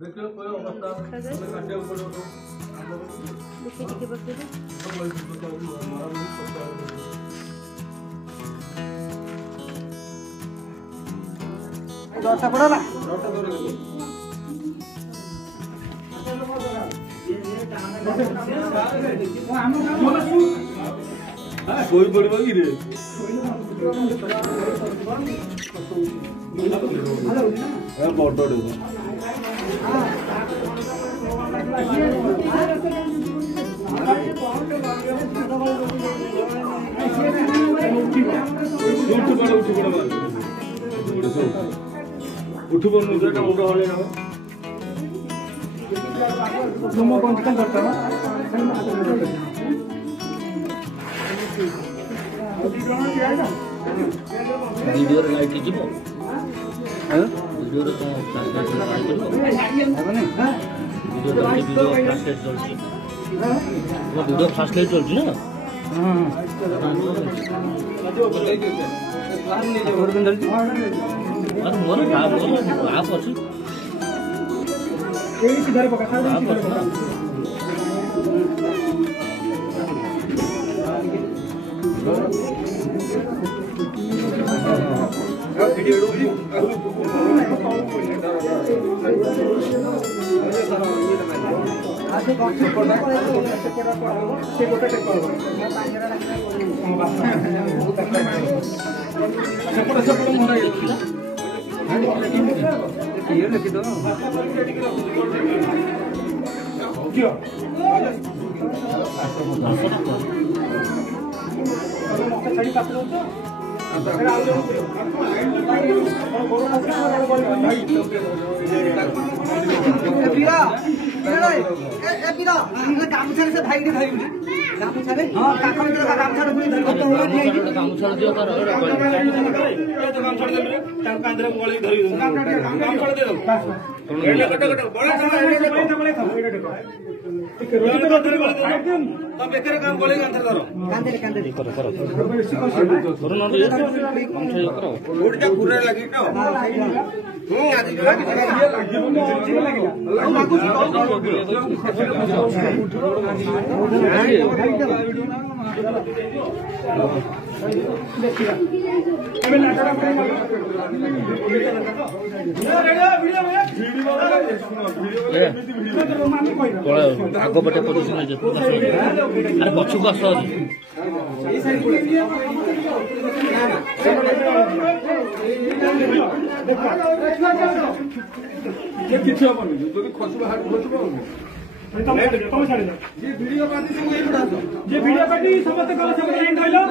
देखिए कोई अवस्था काटे ऊपर देखिए टिके बक्से अच्छा पड़ा ना कोई बड़ी बगी रे बड़ उठ पड़ मुझे उठा वाले ना तुम कौन सा करता ना वीडियो रे लाइट जीवो हां वीडियो रे तो फ्लैश चलछि वो वीडियो फ्लैश लाइट चलछि ना हां और मोर आप अछि एई सिधारे पका खा आग पटे पोजिशन अरे पछ को आस किसी हबनी जो खस वीडियो पार्टी समस्त कल सब एंड होइलो